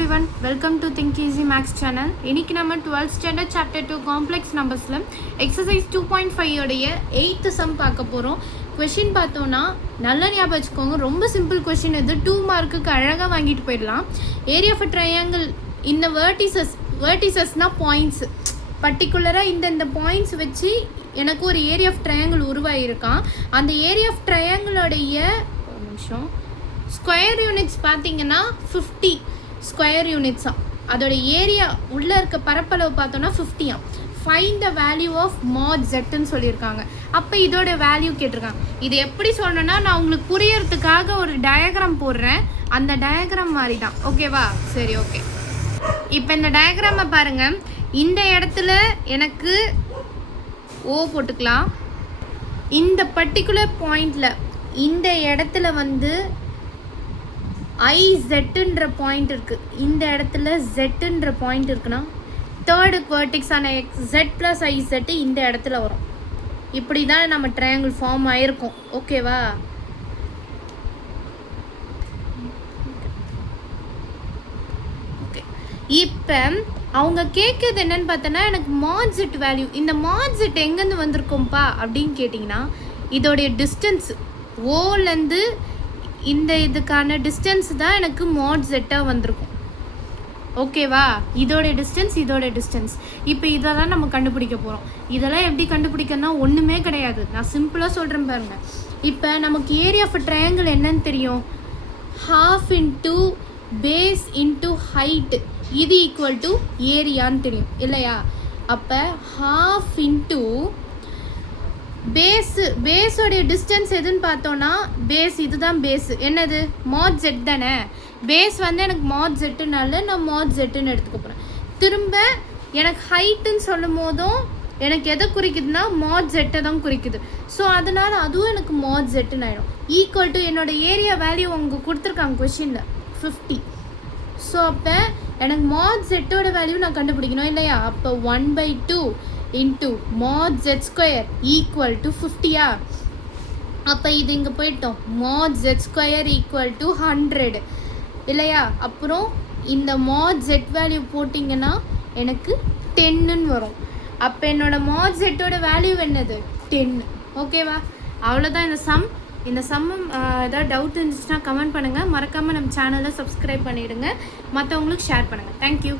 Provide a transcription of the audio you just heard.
everyone, welcome to Think Easy Max channel. இன்னைக்கு நம்ம 12th standard chapter 2 complex numbersல exercise 2.5 உடைய 8th sum பார்க்க போறோம். question பார்த்தோம்னா நல்ல ஞாபகம் வச்சுக்கோங்க, ரொம்ப சிம்பிள் question இது. 2 மார்க்குக்கு அழகா வாங்கிட்டு போயிடலாம். area of a triangle இந்த verticesனா points, பர்டிகுலரா இந்த பாயிண்ட்ஸ் வச்சு எனக்கு ஒரு ஏரியா ஆஃப் ட்ரையாங்கிள் உருவாயிருக்கான். அந்த ஏரியா ஆஃப் ட்ரையாங்கிளோடைய ஒரு நிமிஷம் ஸ்கொயர் யூனிட்ஸ் பார்த்தீங்கன்னா 50 ஸ்கொயர் யூனிட்ஸா. அதோட ஏரியா உள்ளே இருக்க பரப்பளவு பார்த்தோன்னா 50. Find the value of mod zன்னு சொல்லியிருக்காங்க. அப்போ இதோட வேல்யூ கேட்டிருக்காங்க. இது எப்படி சொல்லணும்னா நான் உங்களுக்கு புரியறதுக்காக ஒரு டயக்ராம் போடுறேன், அந்த டயக்ராம் மாதிரி தான். ஓகேவா? சரி, ஓகே. இப்போ இந்த டயக்ராமை பாருங்கள். இந்த இடத்துல எனக்கு ஓ போட்டுக்கலாம். இந்த பர்டிகுலர் பாயிண்டில் இந்த இடத்துல வந்து ஐசெட்டுன்ற பாயிண்ட் இருக்குது. இந்த இடத்துல ஜெட்டுன்ற பாயிண்ட் இருக்குன்னா தேர்டு வேர்டெக்ஸான ஜெட் ப்ளஸ் ஐசெட்டு இந்த இடத்துல வரும். இப்படி தான் நம்ம ட்ரையாங்கிள் ஃபார்ம் ஆகிருக்கும். ஓகேவா? ஓகே. இப்போ அவங்க கேட்குறது என்னன்னு பார்த்தோன்னா, எனக்கு mod z வேல்யூ, இந்த mod z எங்கேருந்து வந்திருக்கோம்ப்பா அப்படின்னு கேட்டிங்கன்னா, இதோடைய டிஸ்டன்ஸ் ஓலேருந்து இந்த இதுக்கான டிஸ்டன்ஸ் தான் எனக்கு mod z-ஆக வந்திருக்கும். ஓகேவா? இதோட டிஸ்டன்ஸ், இதோட டிஸ்டன்ஸ். இப்போ இதெல்லாம் நம்ம கண்டுபிடிக்க போகிறோம். இதெல்லாம் எப்படி கண்டுபிடிக்கணும்னா ஒன்றுமே கிடையாது, நான் சிம்பிளாக சொல்கிறேன் பாருங்கள். இப்போ நமக்கு ஏரியா ஆஃப் ட்ரையாங்கிள் என்னன்னு தெரியும், half into base into height இது ஈக்குவல் டு ஏரியான்னு தெரியும் இல்லையா? அப்போ half into பேஸோடைய டிஸ்டன்ஸ் எதுன்னு பார்த்தோன்னா, பேஸ் இதுதான் பேஸ். என்னது? mod z தானே. பேஸ் வந்து எனக்கு mod zனால நான் mod zன்னு எடுத்துக்க போகிறேன். திரும்ப எனக்கு ஹைட்டுன்னு சொல்லும் போதும் எனக்கு எதை குறிக்குதுன்னா mod z தான் குறிக்குது. ஸோ அதனால் அதுவும் எனக்கு mod zன்னு ஆகிடும். ஈக்குவல் டு என்னோட ஏரியா வேல்யூ அவங்க கொடுத்துருக்காங்க கொஷினில் 50. ஸோ அப்போ எனக்கு mod zோட வேல்யூ நான் கண்டுபிடிக்கணும் இல்லையா? அப்போ 1/2 into mod z square equal to 50. அப்போ இது இங்கே போயிட்டோம். mod z square equal to 100 இல்லையா? அப்புறம் இந்த mod z வேல்யூ போட்டிங்கன்னா எனக்கு 10ன்னு வரும். அப்போ என்னோட mod zோட வேல்யூ என்னது? 10. ஓகேவா? அவ்வளோதான் இந்த சம். இந்த சம்மம் ஏதாவது டவுட் இருந்துச்சுன்னா கமெண்ட் பண்ணுங்கள். மறக்காமல் நம்ம சேனலை சப்ஸ்கிரைப் பண்ணிவிடுங்க, மற்றவங்களுக்கு ஷேர் பண்ணுங்கள். தேங்க்யூ.